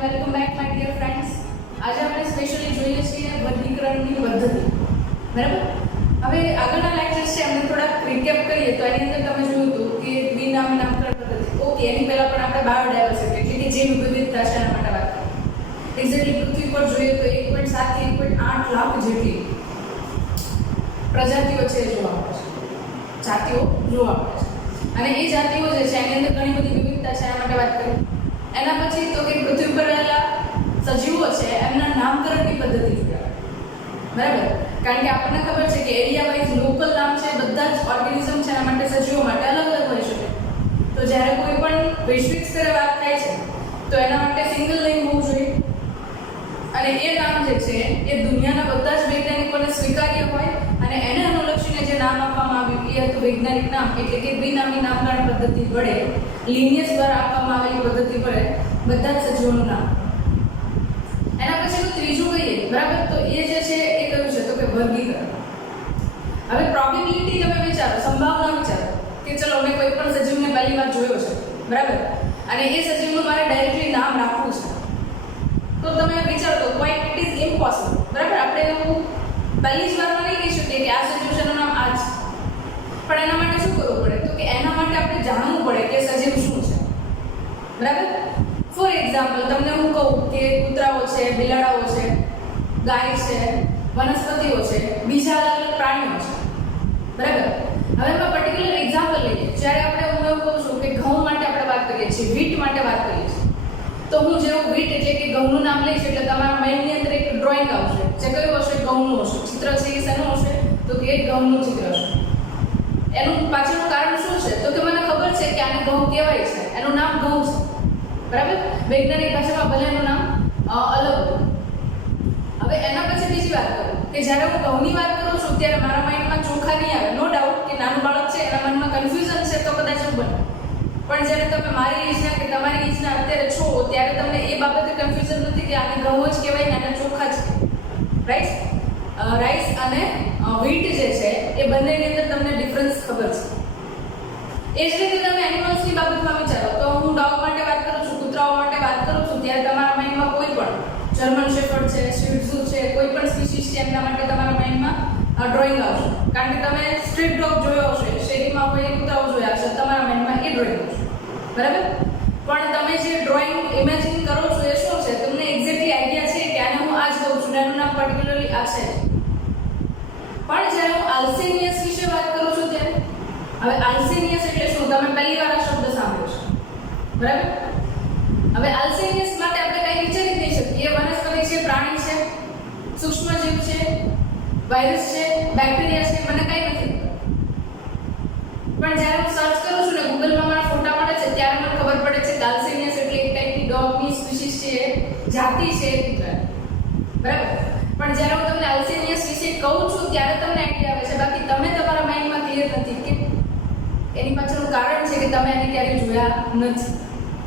Welcome back my dear friends. આજે આપણે specially જોઈએ છીએ વર્ગીકરણની પદ્ધતિ. બરાબર. હવે આગળના લેક્ચર્સ છે એમને થોડા રિકેપ કરીએ તો એની અંદર તમે જોયું હતું કે દ્વિનામી નામકરણ પદ્ધતિ. ઓકે, એની પહેલા પણ આપણે બાયોડાયવર્સિટી એટલે કે જે વિવિધતા છે એના માટે વાત કરી. એક્ઝેક્ટલી પૃથ્વી પર જોઈએ તો 1.7 થી 1.8 લાખ જેટલી પ્રજાતિઓ છે જોવા મળે છે, જાતિઓ જોવા મળે છે. અને એ જાતિઓ જે છે એની અંદર ઘણી બધી વિવિધતા છે એના માટે વાત કરી. એના પછી તો કે પૃથ્વી પર રહેલા સજીવો છે એમના નામકરણની પદ્ધતિ જોયા. બરાબર. કારણ કે આપણને ખબર છે કે એરિયા વાઇઝ લોકલ નામ છે બધા જ ઓર્ગેનિઝમ છે એના માટે સજીવો માટે અલગ અલગ હોઈ શકે. તો જ્યારે કોઈ પણ વૈશ્વિક સ્તરે વાત થાય છે તો એના માટે સિંગલ નેમ હોવું જોઈએ અને એ નામ જે છે એ દુનિયાના બધા જ વૈજ્ઞાનિકોને સ્વીકાર્ય હોય અને એને અનુલક્ષીને જે નામ આપવામાં આવ્યું એ હતું વૈજ્ઞાનિક નામ એટલે કે દ્વિનામી નામકરણ પદ્ધતિ વડે લિનિયસ દ્વારા આપવામાં આવેલી પદ્ધતિ વડે બધા જ સજીવોનું નામ. એના પછીનું ત્રીજું કહીએ બરાબર તો એ જે છે એ કયું છે તો કે વર્ગીકરણ. હવે પ્રોબેબિલિટી તમે વિચારો, સંભાવના વિચારો કે ચલો મેં કોઈ પણ સજીવને પહેલી વાર જોયો છે બરાબર અને એ સજીવનું મારે ડાયરેક્ટલી નામ રાખવું છે તો તમે વિચારો તો ક્વાઇટ ઇટ ઇઝ ઇમ્પોસિબલ. બરાબર. આપણે એવું પહેલી જ વારમાં નહીં કહી શકીએ કે આ સજીવનું નામ આ છે, પણ એના માટે શું કરવું પડે તો કે એના માટે આપણે જાણવું પડે કે સજીવ શું છે. બરાબર. ફોર એક્ઝામ્પલ તમને હું કહું કે કૂતરાઓ છે, બિલાડાઓ છે, ગાય છે, વનસ્પતિઓ છે, બીજા અલગ અલગ પ્રાણીઓ છે. બરાબર. હવે એમાં પર્ટિક્યુલર એક્ઝામ્પલ લઈએ. જ્યારે આપણે હું એવું કહું છું કે ઘઉં માટે આપણે વાત કરીએ છીએ, વીટ માટે વાત કરીએ છીએ તો હું જેવું વીટ એટલે કે ઘઉંનું નામ લઈશ એટલે તમારા માઇન્ડની અંદર એક ડ્રોઈંગ આવશે જે કયું હશે ઘઉંનું હશે. ચિત્ર છે એ શેનું હશે તો કે એક ઘઉંનું ચિત્ર હશે. એનું પાછળનું કારણ શું છે તો કે મને ખબર છે કે આને ઘઉં કહેવાય છે, એનું નામ ઘઉં છે. બરાબર. વૈજ્ઞાનિક ભાષામાં ભલે એનું નામ અલગ હોય. હવે એના પછી બીજી વાત કરું કે જ્યારે હું ઘઉંની વાત કરું છું ત્યારે મારા માઇન્ડમાં ચોખા નહીં આવે. નો ડાઉટ કે નાનું બાળક છે એના મનમાં કન્ફ્યુઝન છે તો કદાચ એવું બને, પણ જ્યારે તમે મારી એજના કે તમારી એજના અત્યારે છો ત્યારે તમને એ બાબતે કન્ફ્યુઝન નથી કે આને ઘઉં જ કહેવાય ને આને ચોખા જ કહેવાય. રાઈટ. રાઈસ અને વીટ જે છે એ બંનેની અંદર તમને ડિફરન્સ ખબર છે. એ જ રીતે તમે એનિમલ્સની બાબતમાં વિચારો તો હું ડોગ માટે વાત કરું છું, કૂતરાઓ માટે વાત કરું છું ત્યારે તમારા માઇન્ડમાં કોઈ પણ જર્મન શેફર્ડ છે, શિટ્ઝુ છે, કોઈ પણ સ્પીસીસ છે એમના માટે તમારા માઇન્ડમાં ડ્રોઈંગ આવશે. કારણ કે તમે સ્ટ્રીટ ડોગ જોયો હશે, શેરીમાં કોઈ કૂતરાઓ જોયા હશે, તમારા માઇન્ડમાં એ ડ્રોઈંગ આવશે. બરાબર. પણ તમે જે ડ્રોઈંગ ઇમેજિન કરો છો એ શું છે તમને એક્ઝેક્ટલી આઈડિયા છે કે આને હું આ જ કહું છું, એનું નામ પર્ટિક્યુલરલી આ છે. પણ જ્યારે હું આલ્સેનિયસ વિશે વાત કરું છું ત્યારે હવે આલ્સેનિયસ એટલે શું તમે પહેલી વાર આ શબ્દ સાંભળ્યો છે. બરાબર. હવે આલ્સેનિયસ માટે આપણે કંઈ વિચારી જ નહીં શકીએ. વનસ્પતિ છે, પ્રાણી છે, સૂક્ષ્મજીવ છે, વાયરસ છે, બેક્ટેરિયા છે, મને કંઈ નથી. પણ જ્યારે હું સર્ચ કરું છું ને ગૂગલમાં મારા ફોટા મળે છે ત્યારે મને ખબર પડે છે કે આલ્સેનિયસ એટલે એક ટાઈપની ડોગની સ્પીસીસ છે, જાતિ છે કૂતરાની. બરાબર. પણ જ્યારે હું તમને આલ્સેનિયસ વિશે કહું છું ત્યારે તમને આઈડિયા આવે છે, બાકી તમે તમારા માઇન્ડમાં ક્લિયર નથી કે એની પાછળનું કારણ છે કે તમે એને ક્યારેય જોયા નથી.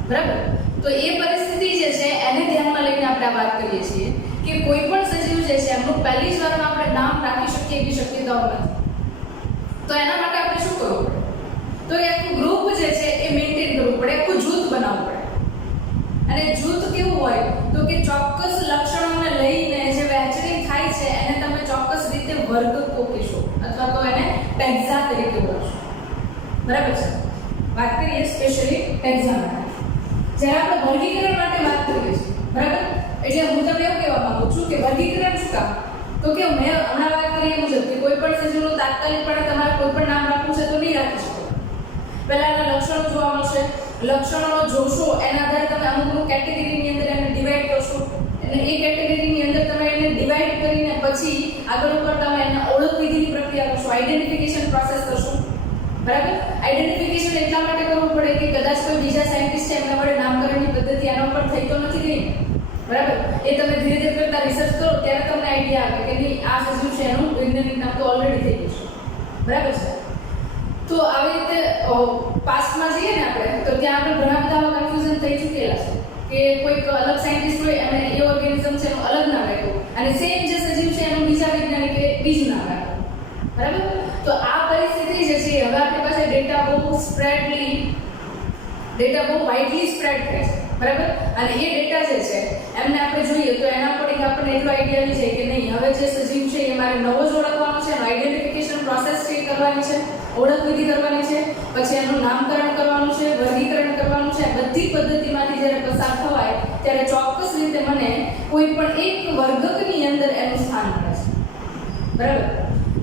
બરાબર. તો એ પરિસ્થિતિ જે છે એને ધ્યાનમાં લઈને આપણે આ વાત કરીએ છીએ કે કોઈ પણ સજીવ જે છે એમનું પહેલી જ વારમાં આપણે નામ રાખી શકીએ એવી શક્યતાઓ નથી. તો એના માટે આપણે શું કરવું પડે તો એ આખું ગ્રુપ જે છે એ મેન્ટેન કરવું પડે, આખું જૂથ બનાવવું પડે. અને જૂથ કેવું હોય તો કે ચોક્કસ લક્ષણોને લઈને જે વહેંચણી થાય છે એને તમે ચોક્કસ રીતે વર્ગ કહેશો અથવા તો એને ટેક્ઝા તરીકે ઓળખશો. બરાબર છે. વાત કરીએ સ્પેશિયલી ટેક્ઝા માટે. જ્યારે આપણે વર્ગીકરણ માટે વાત કરીએ છીએ બરાબર એટલે હું તમને એવું કહેવા માંગુ છું કે વર્ગીકરણ શું કામ તો કે મેં હમણાં વાત કરી એ મુજબ કે કોઈ પણ સજીવનું તાત્કાલિકપણે તમારે કોઈ પણ નામ રાખવું છે તો નહીં રાખી શકો. પહેલા એના લક્ષણો જોવા મળશે, લક્ષણો જોશો એના આધારે તમે અમુક કેટેગરીની અંદર એને ડિવાઈડ કરશો અને એ કેટેગરીની અંદર તમે એને ડિવાઈડ કરીને પછી આગળ ઉપર તમે એને ઓળખ વિધિની પ્રક્રિયા કરશો, આઈડેન્ટિફિકેશન પ્રોસેસ કરશો. બરાબર. આઈડેન્ટિફિકેશન એટલા માટે કરવું પડે કે કદાચ કોઈ બીજા સાયન્ટિસ્ટ છે એમના વડે નામકરણની પદ્ધતિ આના ઉપર થઈ તો નથી ગઈ. બરાબર. એ તમે ધીરે ધીરે કરતા રિસર્ચ કરો ત્યારે તમને આઈડિયા આવે કે નહીં આ સજીવ છે એનું વૈજ્ઞાનિક નામ તો ઓલરેડી થઈ ગયું છે. બરાબર છે. તો આવી રીતે પાસ્ટમાં જઈએ ને આપણે તો ત્યાં આપણે ઘણા બધા કન્ફ્યુઝન થઈ ચૂકેલા છે કે કોઈક અલગ સાયન્ટિસ્ટ હોય અને એ ઓર્ગેનિઝમ છે એનું અલગ નામ રાખ્યું અને સેમ જે સજીવ છે એનું બીજા વૈજ્ઞાનિકે બીજું નામ રાખ્યું. બરાબર. તો આ પરિસ્થિતિ જે છે હવે આપણી પાસે ડેટા બહુ વાઇડલી સ્પ્રેડ થાય છે. બરાબર. અને એ ડેટા જે છે એમને આપણે જોઈએ તો એના અકોર્ડિંગ આપણને એટલો આઈડિયા આવી જાય કે નહીં, હવે જે સજીવ છે એ મારે નવો જ ઓળખવાનો છે, આઈડેન્ટિફિકેશન પ્રોસેસ છે એ કરવાની છે, ઓળખ વિધિ કરવાની છે, પછી એનું નામકરણ કરવાનું છે, વર્ગીકરણ કરવાનું છે. બધી પદ્ધતિમાંથી જ્યારે પસાર થવાય ત્યારે ચોક્કસ રીતે મને કોઈ પણ એક વર્ગકની અંદર એનું સ્થાન મળે છે. બરાબર.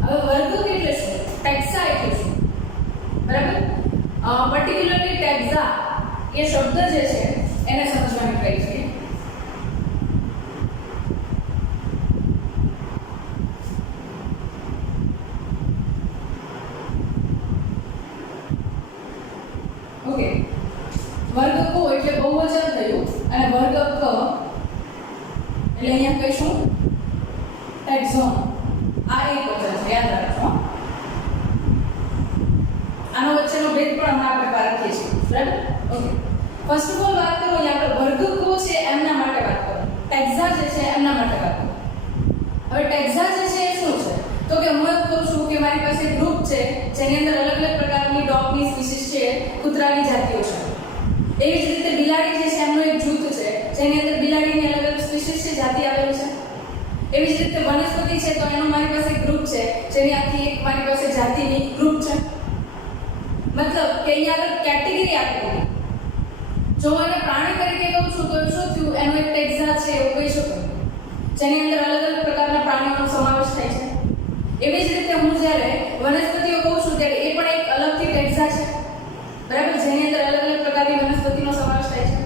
હવે વર્ગક એટલે શું? ટેક્સા એટલે શું? બરાબર. પર્ટિક્યુલરલી ટેક્સા એ શબ્દ જે છે એને સમજવાની ટ્રાય કરીએ. ઓકે, વર્ગકો એટલે બહુવચન થયું અને વર્ગક એટલે અહીંયા કહીશું ટેક્ઝોન. આ એક વચન છે, યાદ રાખજો. આનો વચ્ચેનો ભેદ પણ હમણાં આપણે પારખીએ છીએ. બરાબર. ઓકે, ફર્સ્ટ ઓફ ઓલ વાત કરો આપણે વર્ગકો છે એમના માટે વાત કરો, ટેક્સા જે છે એમના માટે વાત કરો. હવે ટેક્સા જે છે એ શું છે? તો કે હું એમ કહું છું કે મારી પાસે ગ્રુપ છે જેની અંદર અલગ અલગ પ્રકારની ડોગની સ્પીસીસ છે, કૂતરાની જાતિઓ છે. એવી જ રીતે બિલાડી જે છે એમનું એક જૂથ છે જેની અંદર બિલાડીની અલગ અલગ સ્પીસીસ છે, જાતિ આવેલી છે. એવી જ રીતે વનસ્પતિ છે તો એનું મારી પાસે ગ્રુપ છે જેની આખી એક મારી પાસે જાતિની ગ્રુપ છે. મતલબ કે અહીંયા આગળ કેટેગરી આપી. જો એને પ્રાણી તરીકે કહું છું તો શું થયું? એનો એક ટેક્સા છે એવું કહી શકું, જેની અંદર અલગ અલગ પ્રકારના પ્રાણીઓનો સમાવેશ થાય છે. એવી જ રીતે હું જ્યારે વનસ્પતિઓ કહું છું ત્યારે એ પણ એક અલગથી ટેક્સા છે. બરાબર, જેની અંદર અલગ અલગ પ્રકારની વનસ્પતિનો સમાવેશ થાય છે.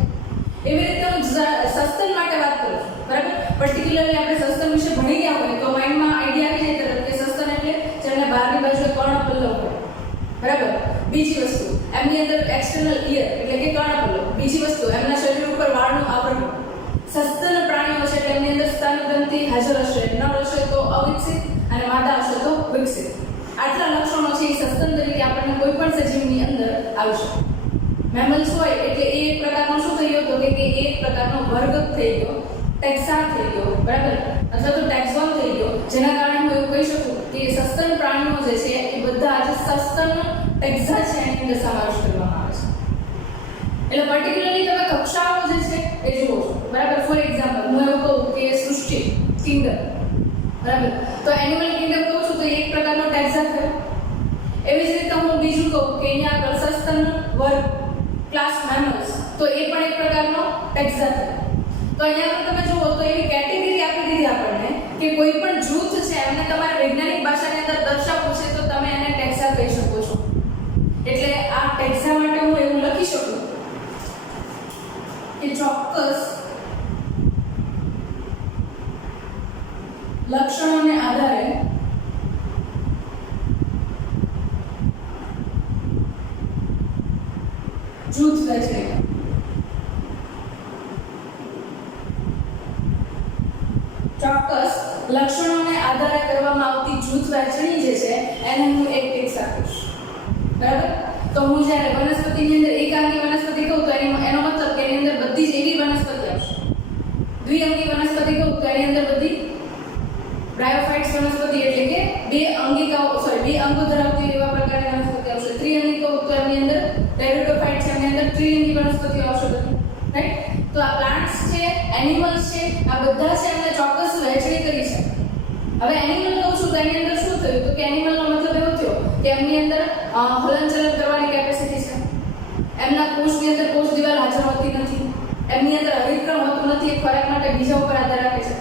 એવી રીતે હું સસ્તન માટે વાત કરું છું. બરાબર, પર્ટિક્યુલરલી આપણે સસ્તન વિશે ભણી ગયા હોય તો માઇન્ડમાં આઈડિયા આવી જાય તરત કે સસ્તન એટલે જેમને બહારની બાજુએ કર્ણપલ્લવ હોય. બરાબર. બીજી વસ્તુ એમની અંદર એક્સટર્નલ ઇયર એટલે કે કર્ણપલ્લવ. બીજી વસ્તુ એમના શરીર ઉપર વાળનું આવરણ. સસ્તન પ્રાણીઓ છે તેમની અંદર સ્તનગ્રંથિ હાજર હશે, નર હશે તો અવિકસિત અને માદા હશે તો વિકસિત. આટલા લક્ષણો છે એ સસ્તન તરીકે આપણને કોઈ પણ સજીવની અંદર આવશે. મેમલ્સ હોય એટલે એ એક પ્રકારનો શું થઈ ગયો? તો કે એ એક પ્રકારનો વર્ગક થઈ ગયો, ટેક્સા થઈ ગયો. બરાબર, અથવા તો ટેક્સોન થઈ ગયો, જેના કારણે હું એવું કહી શકું કે સસ્તન પ્રાણીઓ જે છે એ બધા આજે સસ્તન ટેક્સા છે એની અંદર સમાવેશ કરવામાં આવે છે. એટલે પર્ટિક્યુલરલી તમે કક્ષાઓ જે છે એ જુઓ છો. બરાબર, ફોર એક્ઝામ્પલ હું એવું કહું કે સૃષ્ટિ કિંગડમ. બરાબર, તો એનિમલ કિંગડમ કહું છું તો એક પ્રકારનો ટેક્સા થયો. એવી જ રીતે હું બીજું કહું કે અહીંયા આગળ સસ્તન વર્ગ ક્લાસ મેમલ્સ તો એ પણ એક પ્રકારનો ટેક્સા થયો. તો અહીંયા આગળ તમે જુઓ તો એવી કેટેગરી આપી દીધી આપણને કે કોઈ પણ જૂથ છે એમને તમારે વૈજ્ઞાનિક ભાષાની અંદર દર્શાવવું છે તો તમે એને ટેક્સા કહી શકો છો. એટલે આ ટેક્સા માટે હું એવું લખી શકું કે ચોક્કસ લક્ષણોને આધારે જૂથ વહેંચણી. ચોક્કસ લક્ષણોને આધારે કરવામાં આવતી જૂથ વહેંચણી જે છે એને હું એક ટેક્સા કહીશ. બરાબર, તો હું જ્યારે વનસ્પતિની અંદર એકાંગી વનસ્પતિ કહું તો એનો મતલબ કે એની અંદર બધી જ એવી વનસ્પતિ આવશે. દ્વિઅંગી વનસ્પતિ કહું તો એની અંદર બધી બ્રાયોફાઇટ્સ વનસ્પતિ એટલે કે બે અંગો ધરાવતી એવા પ્રકારની વનસ્પતિ આવશે. ત્રિઅંગી કહું તો એની અંદર ટેરિડોફાઇટ્સ એની અંદર ત્રિઅંગી વનસ્પતિઓ આવશે બધી. રાઈટ, તો આ પ્લાન્ટ્સ છે, એનિમલ્સ છે, આ બધા છે એમને ચોક્કસ વહેંચણી કરી છે. હવે એનિમલ કહું છું તો એની અંદર શું થયું? તો કે એનિમલનો મતલબ એવો થયો કે એમની અંદર હલનચલન કરવાની કેપેસિટી છે, એમના કોષની અંદર કોષ દિવાલ હાજર હોતી નથી, એમની અંદર હરિતક્રમ હોતું નથી, એ ખોરાક માટે બીજા ઉપર આધાર રાખે છે.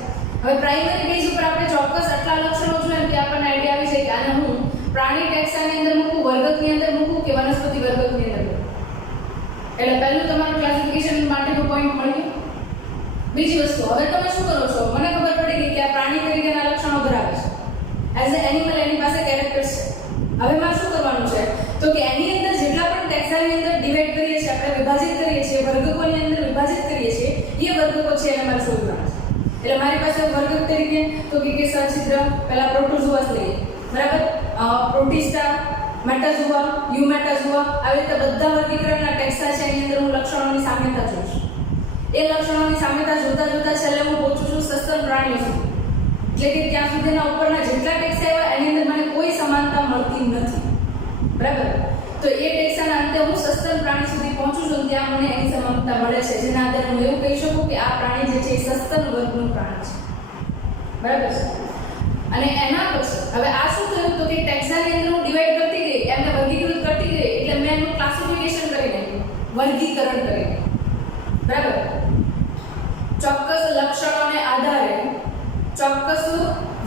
હવે પ્રાઇમરી બેઝ ઉપર આપણે ચોક્કસ આટલા લક્ષણો જોઈએ કે આપણને આઈડિયા આવી જાય કે આને હું પ્રાણી ટેક્સાની અંદર મૂકું, વર્ગકની અંદર મૂકું કે વનસ્પતિ વર્ગકની અંદર મૂકું. એટલે પહેલું તમારું ક્લાસિફિકેશન માટેનો પોઈન્ટ મળી ગયો. બીજી વસ્તુ, હવે તમે શું કરો છો? મને ખબર પડી ગઈ કે આ પ્રાણી તરીકેના લક્ષણો ધરાવે છે. એઝ અ એનિમલ એની પાસે કેરેક્ટર્સ છે. હવે મારે શું કરવાનું છે? તો કે એની અંદર જેટલા પણ ટેક્સાની અંદર ડિવાઈડ કરીએ છીએ, આપણે વિભાજિત કરીએ છીએ, વર્ગકોની અંદર વિભાજિત કરીએ છીએ, એ વર્ગકો છે એને મારે શોધવાના છે. એટલે મારી પાસે વર્ગક તરીકે તો કે સછિદ્ર પહેલા પ્રોટોઝોઆસ લઈએ. બરાબર, પ્રોટિસ્ટા, મેટાઝોઆ, યુમેટાઝોઆ, આવી રીતે બધા વર્ગીકરણના ટેક્સા છે એની અંદર હું લક્ષણોની સામ્યતા જોઉં છું. એ લક્ષણોની સામ્યતા જોતા છેલ્લે હું પહોંચું છું સસ્તન પ્રાણીઓ સુધી. એટલે કે ત્યાં સુધીના ઉપરના જેટલા ટેક્સા આવ્યા એની અંદર મને કોઈ સમાનતા મળતી નથી. બરાબર, તો એ ટેક્સાના અંતે હું સસ્તન પ્રાણી સુધી પહોંચું છું ત્યાં મને એની સમાનતા મળે છે, જેના આધારે હું એવું કહી શકું કે આ પ્રાણી જે છે એ સસ્તન વર્ગનું પ્રાણી છે. બરાબર છે. અને એના પછી હવે આ શું થયું તો કે ટેક્સાની અંદર હું ડિવાઈડ કરતી ગઈ, એમને વર્ગીકૃત કરતી ગઈ, એટલે મેં એનું ક્લાસિફિકેશન કરી નાખ્યું, વર્ગીકરણ કરી નાખ્યું. બરાબર. ચોક્કસ લક્ષણોને આધારે, ચોક્કસ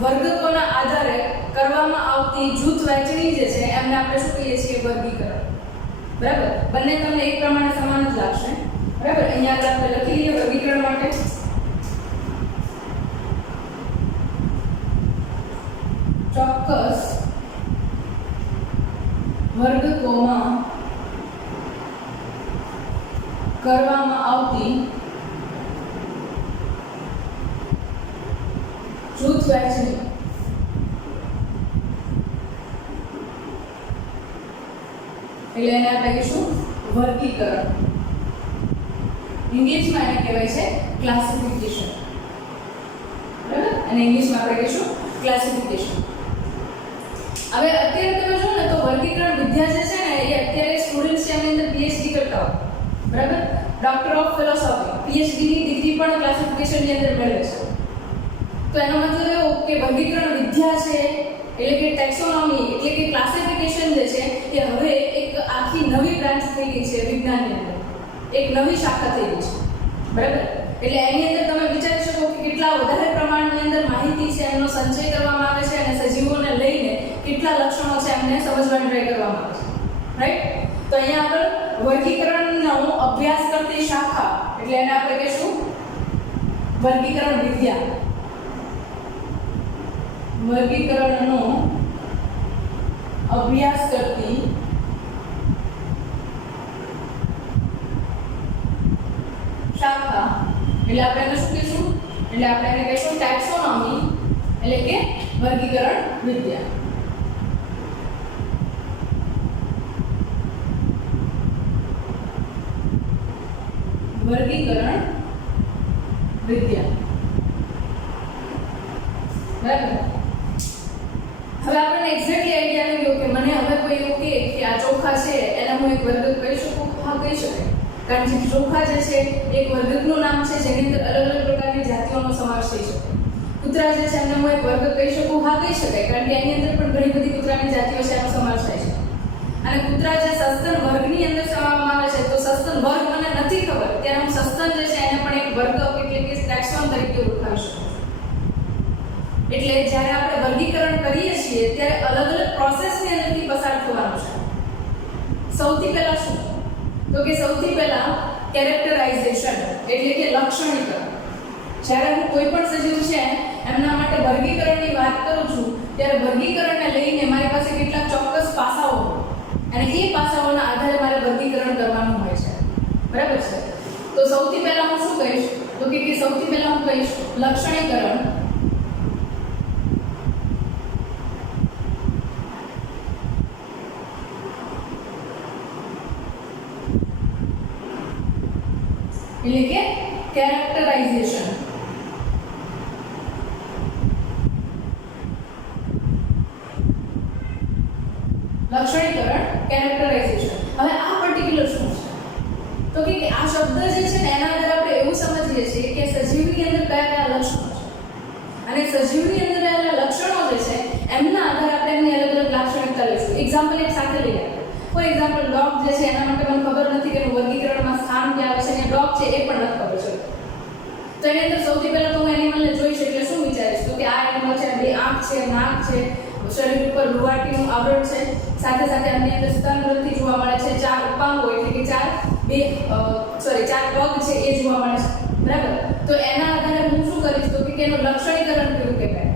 વર્ગકોના આધારે કરવામાં આવતી જૂથ વહેંચણી જે છે એમને આપણે શું કહીએ છીએ? વર્ગીકરણ. બરાબર. બંને તમને એક પ્રમાણે સમાન જ લાગશે. બરાબર. અહીંયા આગળ આપણે લખી લઈએ વર્ગીકરણ માટે. ચોક્કસ વર્ગકોમાં કરવામાં આવતી જૂથ વહેંચણી એટલે એને આપણે કહીશું વર્ગીકરણ. ઇંગ્લિશમાં એને કહેવાય છે ક્લાસિફિકેશન. બરાબર. અને ઇંગ્લિશમાં આપણે કહીશું ક્લાસિફિકેશન. હવે અત્યારે તમે જો ને તો વર્ગીકરણ વિદ્યા જે છે ને એ અત્યારે સ્ટુડન્ટ્સ છે એની અંદર પીએચડી કરતા હોય. બરાબર. ડોક્ટર ઓફ ફિલોસોફી પીએચડી ની ડિગ્રી પણ ક્લાસિફિકેશન ની અંદર મેળવે છે. તો એનો મતલબ એવો કે વર્ગીકરણ વિદ્યા છે એટલે કે ટેક્સોનોમી એટલે કે ક્લાસિફિકેશન જે છે એ હવે એક આખી નવી બ્રાન્ચ થઈ ગઈ છે વિજ્ઞાનની અંદર, એક નવી શાખા થઈ ગઈ છે. બરાબર. એટલે એની અંદર તમે વિચારી શકો કે કેટલા વધારે પ્રમાણની અંદર માહિતી છે એનો સંચય કરવામાં આવે છે અને સજીવોને લઈને કેટલા લક્ષણો છે એમને સમજવાની ટ્રાય કરવામાં આવે છે. રાઈટ. તો અહીંયા આગળ વર્ગીકરણનો અભ્યાસ કરતી શાખા એટલે એને આપણે કહીશું વર્ગીકરણ વિદ્યા. વર્ગીકરણનો અભ્યાસ કરતી શાખા એટલે આપણે એને શું કહીશું? એટલે આપણે એને કહીશું ટેક્સોનોમી એટલે કે વર્ગીકરણ વિદ્યા. વર્ગીકરણ વિદ્યા. બરાબર. હવે આપણને એક્ઝેક્ટલી આઈડિયા આવી ગયો કે મને હવે કોઈ એવું કહે કે આ ચોખા છે એને હું એક વર્ગ કહી શકું? હા, કહી શકાય. કારણ કે ચોખા જે છે એક વર્ગનું નામ છે જેની અંદર અલગ અલગ પ્રકારની જાતિઓનો સમાવેશ થઈ શકે. કૂતરા જે છે એને હું એક વર્ગ કહી શકું? હા, કહી શકાય. કારણ કે એની અંદર પણ ઘણી બધી કૂતરાની જાતિઓ છે એનો સમાવેશ થાય છે. અને કૂતરા જે સસ્તન વર્ગની અંદર સમાવવામાં આવે છે તો સસ્તન વર્ગ મને નથી ખબર ત્યારે હું સસ્તન જે છે એને પણ એક વર્ગ એટલે કે ટેક્સોન તરીકે ઓળખાવી શકું. એટલે જ્યારે આપણે વર્ગીકરણ કરીએ છીએ ત્યારે અલગ અલગ પ્રોસેસની અંદરથી પસાર થવાનું છે. સૌથી પહેલા શું? તો કે સૌથી પહેલા કેરેક્ટરાઇઝેશન એટલે કે લક્ષણીકરણ. જ્યારે હું કોઈ પણ સજીવ છે એમના માટે વર્ગીકરણની વાત કરું છું ત્યારે વર્ગીકરણને લઈને મારી પાસે કેટલાક ચોક્કસ પાસાઓ અને એ પાસાઓના આધારે મારે વર્ગીકરણ કરવાનું હોય છે. બરાબર છે. તો સૌથી પહેલા હું શું કહીશ? તો કે સૌથી પહેલા હું કહીશ લક્ષણીકરણ. એટલે કે કેરેક્ટરાઇઝેશન. લક્ષણીકરણ, કેરેક્ટરાઇઝેશન. હવે આ પર્ટિક્યુલર શું છે? તો કે આ શબ્દ જે છે ને એના આધારે આપણે એવું સમજીએ છીએ કે સજીવની અંદર કયા કયા લક્ષણો છે અને સજીવની અંદર રહેલા લક્ષણો જે છે એમના આધારે આપણે એમની અલગ અલગ લાક્ષણિકતા લઈશું. એક્ઝામ્પલ એક સાથે લઈએ. ફોર એક્ઝામ્પલ ડોગ જે છે એના માટે મને ખબર નથી કે એનું વર્ગીકરણમાં સ્થાન ક્યાં આવે છે અને ડોગ છે એ પણ નથી ખબર છે. તો એની અંદર સૌથી પહેલા તો હું એનિમલને જોઈશ એટલે શું વિચારીશ? તો કે આ એનિમલ છે, બે આંખ છે, નાક છે, શરીર ઉપર રૂવાટીનું આવરણ છે, સાથે સાથે આની અંદર સ્તન ગ્રંથિ જોવા મળે છે, ચાર ઉપાંગો એટલે કે ચાર પગ છે એ જોવા મળે છે. બરાબર. તો એના આધારે હું શું કરીશ? તો કે એનું લક્ષણીકરણ કેવું કહેવાય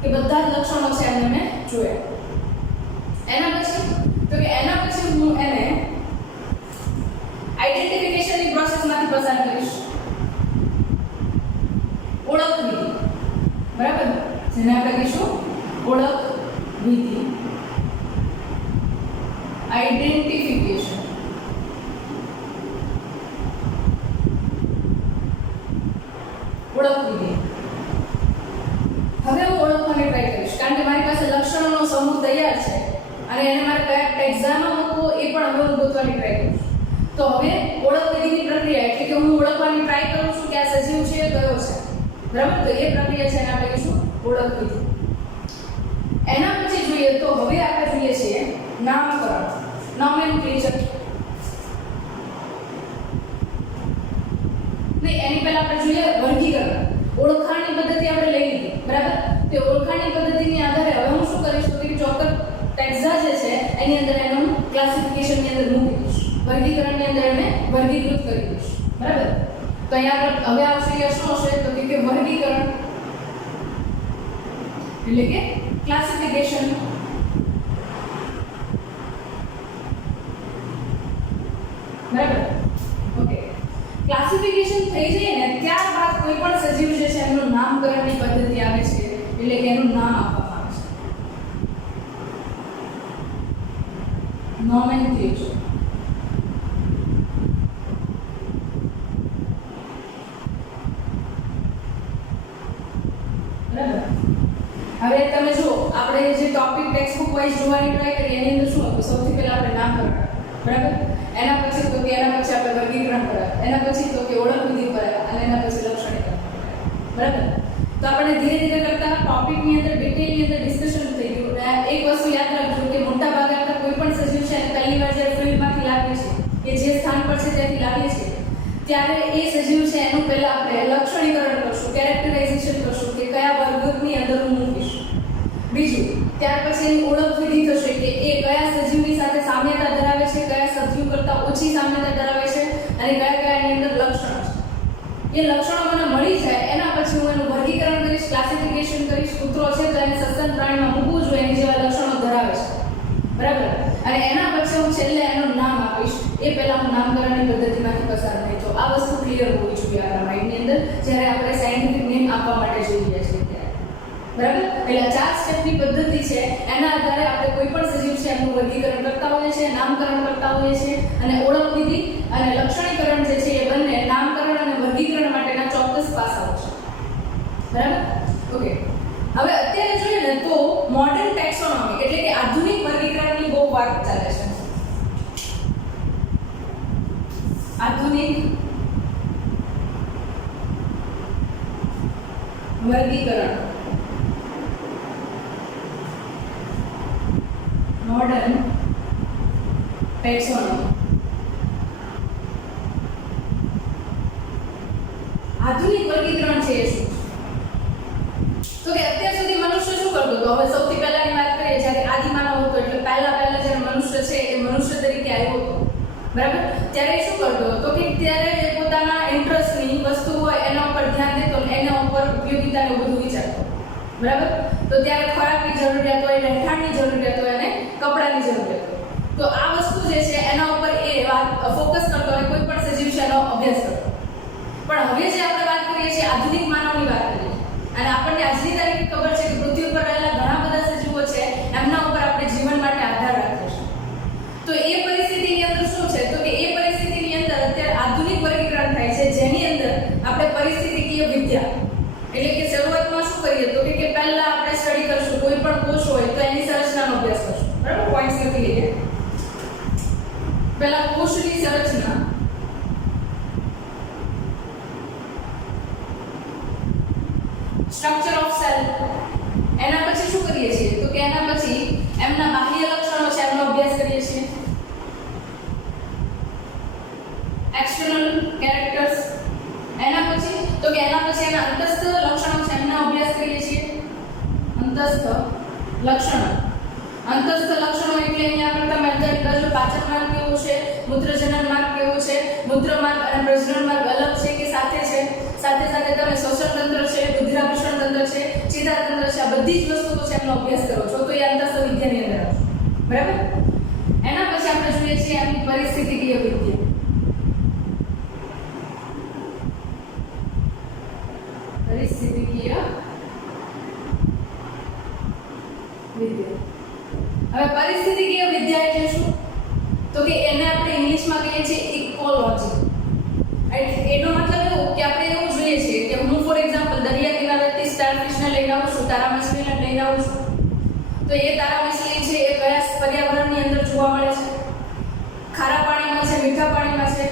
કે બધા જ લક્ષણો છે એને મેં જોયા. એના પછી હું એને આઈડેન્ટિફિકેશનની પ્રોસેસમાંથી પસાર કરીશ. ઓળખ વિધિ. બરાબર. જેને આપણે કહીશું ઓળખ વિધિ. આઈડેન્ટિફિકેશન. ઓળખ વિધિ. હવે હું ઓળખવાની ટ્રાય કરીશ કારણ કે મારી પાસે લક્ષણોનો સમૂહ તૈયાર છે અને એને મારે કયા ટેક્સામાં મૂકવો એ પણ હવે હું ગોતવાની ટ્રાય કરું છું. તો હવે ઓળખ વિધિની પ્રક્રિયા એટલે કે હું ઓળખવાની ટ્રાય કરું છું કે આ સજીવ છે કયો છે, બરાબર. તો એ પ્રક્રિયા છે એને આપણે કહીશું ઓળખ વિધિ. એના પછી જોઈએ તો હવે આપણે જોઈએ છીએ નામકરણ, નોમેનક્લેચર. નહીં, એની પહેલા આપણે જોઈએ વર્ગીકરણ. ઓળખાણની પદ્ધતિ આપણે લઈ લીધી, બરાબર. તે ઓળખાણની પદ્ધતિની આધારે હવે હું શું કરીશ તો કે ચોક્કસ ટેક્સા જે છે એની અંદર એનું ક્લાસિફિકેશનની અંદર મૂકી દઈશ, વર્ગીકરણની અંદર એને વર્ગીકૃત કરી દઈશ, બરાબર. તો અહીંયા આગળ હવે આવશે કે શું હશે તો કે વર્ગીકરણ એટલે કે ક્લાસિફિકેશન. બરાબર, ઓકે. ક્લાસિફિકેશન થઈ જાય ને ત્યારબાદ કોઈ પણ સજીવ જે છે એનું નામકરણની પદ્ધતિ આવે છે એટલે કે એનું નામ આપવામાં આવે છે, નોમેનક્લેચર. બરાબર. હવે તમે જો આપણે જે ટોપિક ટેક્સ્ટ બુક વાઇઝ જોવાની ટ્રાય કરીએ એની અંદર શું હતું, સૌથી પહેલા આપણે નામકરણ, બરાબર. એના પછી તો કે એના પછી આપણે વર્ગીકરણ કરાય, એના પછી તો કે ઓળખ વિધિ કરાય અને એના પછી લક્ષણીકરણ, બરાબર. તો આપણે ધીરે ધીરે કરતા ટોપિકની અંદર ડિટેલની અંદર ડિસ્કશન થઈ ગયું. એક વસ્તુ યાદ રાખજો કે મોટા ભાગે આપણે કોઈ પણ સજીવ છે પહેલી વાર જ્યારે ફિલ્ડમાંથી લાવીએ છીએ કે જે સ્થાન પર છે ત્યાંથી લાવીએ છીએ ત્યારે એ સજીવ છે એનું પહેલા આપણે લક્ષણીકરણ કરશું, કેરેક્ટરાઇઝેશન કરશું કે કયા વર્ગની અંદર હું મૂકીશ. બીજું, ત્યાર પછી એની ઓળખ વિધિ થશે કે એ કયા સજીવની સાથે સામ્યતા ધરાવે છે, કયા સજીવ કરતાં ઓછી સામ્યતા ધરાવે છે અને કયા કયા એની અંદર લક્ષણો છે. એ લક્ષણો મને મળી જાય એના પછી હું એનું વર્ગીકરણ કરીશ, ક્લાસિફિકેશન કરીશ. કૂતરો છે તો એને સસ્તન પ્રાણીમાં મૂકવું જોઈએ એની જેવા લક્ષણો ધરાવે છે, બરાબર. અને એના પછી હું છેલ્લે એનું નામ આપીશ. એ પહેલા હું નામકરણની પદ્ધતિમાંથી પસાર થઈ. તો આ વસ્તુ ક્લિયર હોવી જોઈએ આપણા માઇન્ડની અંદર જ્યારે આપણે સાયન્ટિફિક નેમ આપવા માટે જઈ રહ્યા છીએ ત્યારે, બરાબર. એટલે 4 સ્ટેપની પદ્ધતિ છે એના આધારે આપણે કોઈ પણ સજીવ છે એનું વર્ગીકરણ કરતા હોઈએ છીએ, નામકરણ કરતા હોઈએ છીએ અને ઓળખ વિધિ અને લક્ષણીકરણ જે છે એ બંને નામકરણ અને વર્ગીકરણ માટેના ચોક્કસ પાસાઓ છે, બરાબર. ઓકે. હવે અત્યારે જોઈએ ને તો મોડર્ન ટેક્સોનોમી એટલે કે આધુનિક વર્ગીકરણની બહુ વાત ચાલે છે. આધુનિક વર્ગીકરણ, મોડર્ન ટેક્સોનોમી. આધુનિક વર્ગીકરણ છે એ શું? તો કે અત્યાર સુધી મનુષ્ય શું કરતો હતો? હવે સૌથી પહેલાની વાત કરીએ જ્યારે આદિમાનવ હતો એટલે પહેલા જ્યારે મનુષ્ય છે એ મનુષ્ય તરીકે આવ્યો હતો, બરાબર. ત્યારે શું કરતો હતો કે ત્યારે એ પોતાના ઇન્ટરેસ્ટની વસ્તુ હોય એના ઉપર ધ્યાન દેતો અને એના ઉપર ઉપયોગિતાને બધું વિચારતો, બરાબર. તો ત્યારે ખોરાકની જરૂરિયાત હોય, રહેઠાણની જરૂરિયાત હોય અને કપડાની જરૂરિયાત હોય. તો આ વસ્તુ જે છે એના ઉપર એ વાત ફોકસ કરતો અને કોઈ પણ સજીવ છે એનો અભ્યાસ કરતો. પણ હવે જે આપણે વાત કરીએ છીએ આધુનિક માનવની વાત કરીએ અને આપણને આજની તારીખે ખબર છે કે પૃથ્વી ઉપર રહેલા ઘણા બધા સજીવો છે એમના ઉપર આપણે જીવન માટે આધાર રાખીએ છીએ. તો એ પરિસ્થિતિની અંદર શું છે તો કે એ પરિસ્થિતિની અંદર અત્યારે આધુનિક વર્ગીકરણ થાય છે જેની અંદર આપણે પરિસ્થિતિકીય વિદ્યા એટલે કે શરૂઆતમાં શું કરીએ તો કે પહેલા આપણે સ્ટડી કરશું કોઈ પણ કોષ હોય તો એની સંરચનાનો અભ્યાસ કરશું, બરાબર. પોઈન્ટ્સ લખી લઈએ. પહેલા કોષની સંરચના, સ્ટ્રક્ચર ઓફ સેલ. એના પછી શું કરીએ છીએ તો કે એના પછી એમના બાહ્ય લક્ષણો છે એમનો અભ્યાસ કરીએ છીએ, એક્સટર્નલ કેરેક્ટર્સ. એના પછી તો કે એના પછી એના અંતસ્થ લક્ષણો છે એમનો અભ્યાસ કરીએ છીએ, અંતસ્થ લક્ષણો. અંતસ્થ લક્ષણો એટલે અહીંયા આપણે તમે અંદાજ કરજો પાચન માર્ગ કેવો છે, મૂત્રજનન માર્ગ કેવો છે, મૂત્ર માર્ગ અને પ્રજનન માર્ગ અલગ છે કે સાથે છે, સાથે સાથે તમે શ્વસન તંત્ર છે, રુધિરાભિસરણ તંત્ર છે, ચેતા તંત્ર છે, આ બધી જ વસ્તુઓ છે એમનો અભ્યાસ કરો છો તો એ અંતસ્થ વિદ્યાની અંદર આવશે, બરાબર. એના પછી આપણે જોઈએ છીએ એમની પરિસ્થિતિકીય વિદ્યા. પરિસ્થિતિકીય વિદ્યા. હવે પરિસ્થિતિકીય વિદ્યા એટલે શું તો કે એને આપણે ઇંગ્લિશમાં કહીએ છીએ ઇકોલોજી. એનો મતલબ એવું કે આપણે એવું જોઈએ છીએ કે હું ફોર એક્ઝામ્પલ દરિયા કિનારેથી સ્ટારફિશને લઈને આવું છું, તારા માછલીને લઈને આવું છું, તો એ તારા માછલી છે એ કયા પર્યાવરણની અંદર જોવા મળે છે ખારા પાણીમાં છે, મીઠા પાણીમાં છે,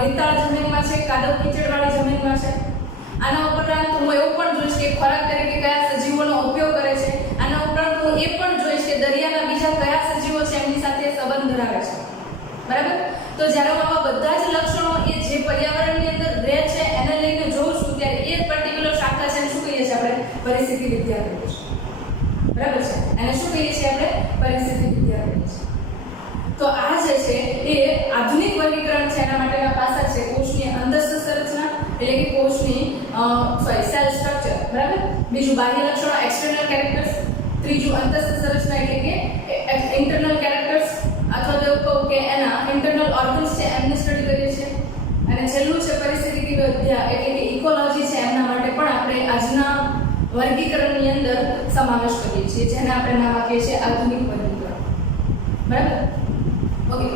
રેતાળ જમીનમાં છે, કાદવ કીચડવાળી જમીનમાં છે. આના ઉપરાંત હું એવું પણ જોઈશ કે ખોરાક તરીકે કયા સજીવોનો ઉપયોગ કરે છે. આના ઉપરાંત હું એ પણ જોઈશ કે દરિયાના બીજા કયા સજીવો છે એમની સાથે સંબંધ ધરાવે છે. બરાબર? તો જ્યારે હું આવા બધા જ લક્ષણો એ જે પર્યાવરણની અંદર રહે છે એને લઈને જોઉં છું ત્યારે એ પર્ટિક્યુલર શાખા છે શું કહીએ છીએ આપણે? પરિસ્થિતિ વિદ્યા કહીએ છીએ. બરાબર છે? એને શું કહીએ છીએ આપણે? પરિસ્થિતિ વિદ્યા કહીએ છીએ. તો આ જે છે એ આધુનિક વર્ગીકરણ છે. એના માટેના પાસા છે કોષની અંતસ્થ સંરચના એટલે કે કોષની સેલ સ્ટ્રક્ચર. બરાબર? બીજું બાહ્ય લક્ષણો એક્સટર્નલ કેરેક્ટર્સ. ત્રીજું અંતસ્થ સંરચના એટલે કે ઇન્ટરનલ કેરેક્ટર્સ અથવા તો કહો કે એના ઇન્ટરનલ ઓર્ગન્સ છે એમને સ્ટડી કરીએ છીએ. અને છેલ્લું છે પરિસ્થિતિકી વિદ્યા એટલે કે ઇકોલોજી છે. એમના માટે પણ આપણે આજના વર્ગીકરણની અંદર સમાવેશ કરીએ છીએ જેને આપણે નામ આપીએ છીએ આધુનિક વર્ગીકરણ. બરાબર? ઓકે,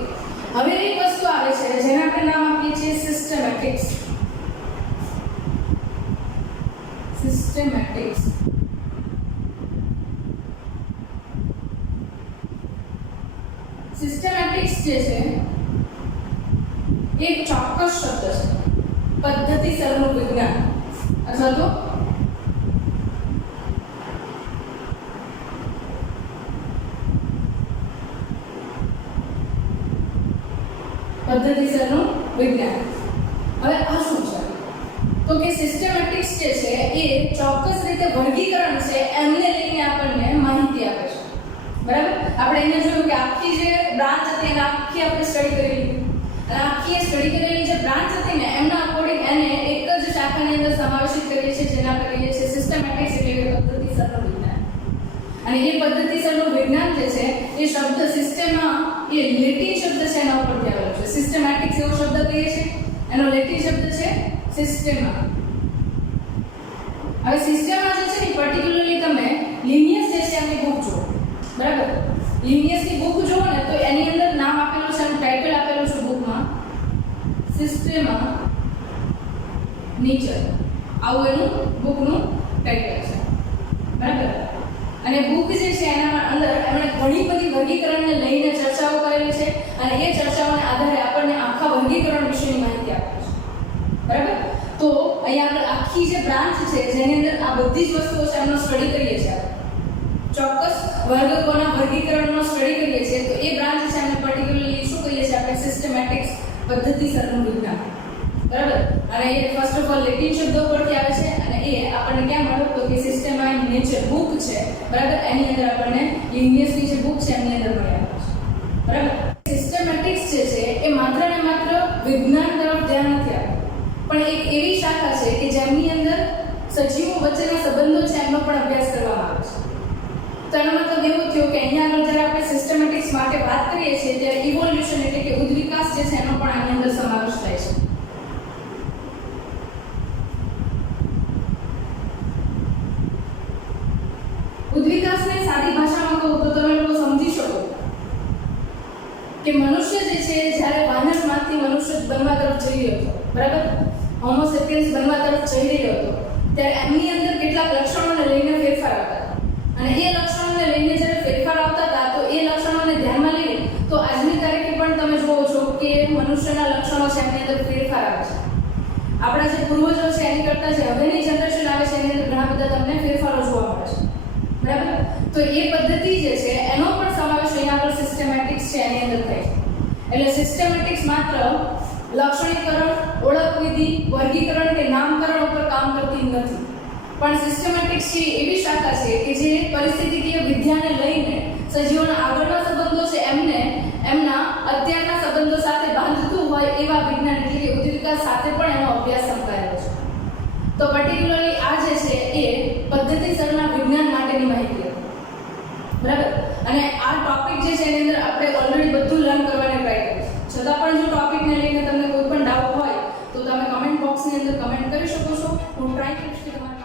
હવે એક વસ્તુ આવે છે જેને આપણે નામ આપીએ છીએ સિસ્ટેમેટિક્સ. સિસ્ટેમેટિક્સ સિસ્ટેમેટિક્સ જે છે એક ચોક્કસ શબ્દ છે. પદ્ધતિસરનું વિજ્ઞાન અથવા તો પદ્ધતિસરનું વિજ્ઞાન. હવે આ શું છે? તો કે સિસ્ટેમેટિક્સ જે છે એ ચોક્કસ રીતે વર્ગીકરણ છે એમને લઈને આપણને માહિતી આપે છે. બરાબર? આપણે અહીંયા જોયું કે આખી જે બ્રાન્ચ હતી એને આખી આપણે સ્ટડી કરેલી અને આખી સ્ટડી કરેલી જે બ્રાન્ચ હતી ને એમના અકોર્ડિંગ એને એક જ શાખાની અંદર સમાવેશિત કરીએ છીએ જેને આપણે કહીએ છીએ સિસ્ટેમેટિક્સ એટલે કે પદ્ધતિસરનું વિજ્ઞાન. અને એ પદ્ધતિસરનું વિજ્ઞાન જે છે એ શબ્દ સિસ્ટેમા એ લેટિન શબ્દ છે એના ઉપરથી આવેલો છે. સિસ્ટેમેટિક્સ એવો શબ્દ કહીએ છીએ એનો લેટિન શબ્દ છે સિસ્ટેમા. હવે સિસ્ટેમા જે છે ને પર્ટિક્યુલરલી તમે લિનિયસ જે છે એની બુક જુઓ. બરાબર? લિનિયસની બુક જુઓ ને તો એની અંદર નામ આપેલું છે એનું ટાઇટલ આપેલું છે બુકમાં સિસ્ટેમા નેચર. આવું એનું બુકનું ટાઇટલ છે. બરાબર? અને બુક જે છે એના અંદર એમણે ઘણી બધી વર્ગીકરણને લઈને ચર્ચાઓ કરેલી છે અને એ ચર્ચાઓના આધારે આપણને આખા વર્ગીકરણ વિશેની માહિતી આપે છે. બરાબર? તો અહીંયા આપણે આખી જે બ્રાન્ચ છે જેની અંદર આ બધી જ વસ્તુઓ છે એમનો સ્ટડી કરીએ છીએ. ચોક્કસ વર્ગોના વર્ગીકરણનો સ્ટડી કરીએ છીએ તો એ બ્રાન્ચ છે એમને પર્ટિક્યુલરલી શું કહીએ છીએ આપણે? સિસ્ટેમેટિક્સ, પદ્ધતિસરનું વિજ્ઞાન. બરાબર? અને એ ફર્સ્ટ ઓફ ઓલ લેટિન શબ્દો પરથી આવે છે અને એ આપણને ક્યાં મળે તો કે સિસ્ટેમા ઇન નેચર બુક છે. બરાબર? એની અંદર આપણને લિનિયસની જે બુક છે એની અંદર મળી આવે છે. બરાબર? સિસ્ટેમેટિક્સ જે છે એ માત્ર ને માત્ર વિજ્ઞાન તરફ ધ્યાન નથી આપતું પણ એક એવી શાખા છે કે જેમની અંદર સજીવો વચ્ચેના સંબંધો છે એમનો પણ અભ્યાસ કરવામાં આવે છે. તો એનો મતલબ એવું થયો કે અહીંયા આગળ જ્યારે આપણે સિસ્ટેમેટિક્સ માટે વાત કરીએ છીએ ત્યારે ઇવોલ્યુશન એટલે કે ઉદ્વિકાસ જે છે એનો પણ આની અંદર સમાવેશ થાય છે. ઉદ્વિકાસને સાદી ભાષામાં કહું તો તમે લોકો સમજી શકો કે મનુષ્ય જે છે જ્યારે વાનરમાંથી મનુષ્ય બનવા તરફ જઈ રહ્યો હતો. બરાબર? હોમો સેપિયન્સ બનવા તરફ જઈ રહ્યો હતો ત્યારે એમની અંદર કેટલાક લક્ષણોને લઈને ફેરફાર આવતા અને એ લક્ષણોને લઈને જ્યારે ફેરફાર આવતા હતા તો એ લક્ષણોને ધ્યાનમાં લઈને તો આજની તારીખે પણ તમે જુઓ છો કે મનુષ્યના લક્ષણો છે એની અંદર ફેરફાર આવે છે. આપણા જે પૂર્વજો છે એની કરતાં જે હવેની જનરેશન આવે છે એની અંદર ઘણા બધા તમને ફેરફારો જોવા મળે છે. બરાબર? તો એ પદ્ધતિ જે છે એનો પણ સમાવેશ અહીંયા આગળ સિસ્ટેમેટિક્સ છે એની અંદર થાય છે. એટલે સિસ્ટેમેટિક્સ માત્ર લક્ષણીકરણ, ઓળખ વિધિ, વર્ગીકરણ કે નામકરણ ઉપર કામ કરતી નથી પણ સિસ્ટેમેટિક્સ છે એવી શાખા છે કે જે પરિસ્થિતિકીય વિદ્યાને લઈને સજીવોના આગળના સંબંધો છે એમને એમના અત્યારના સંબંધો સાથે બાંધતું હોય એવા વિજ્ઞાન એટલે કે ઉદ્વિકાસ સાથે પણ એનો અભ્યાસ સંકળાયેલો છે. તો પર્ટિક્યુલરલી આ જે છે એ પદ્ધતિસરના વિજ્ઞાન માટેની માહિતી હતી. બરાબર? અને આ ટોપિક જે છે એની અંદર આપણે ઓલરેડી બધું લર્ન કરવાની ટ્રાય કરીશું. છતાં પણ જો ટોપિકને લઈને તમને કોઈ પણ ડાઉટ હોય તો તમે કમેન્ટ બોક્સની અંદર કમેન્ટ કરી શકો છો. હું ટ્રાય કરીશ કે તમારે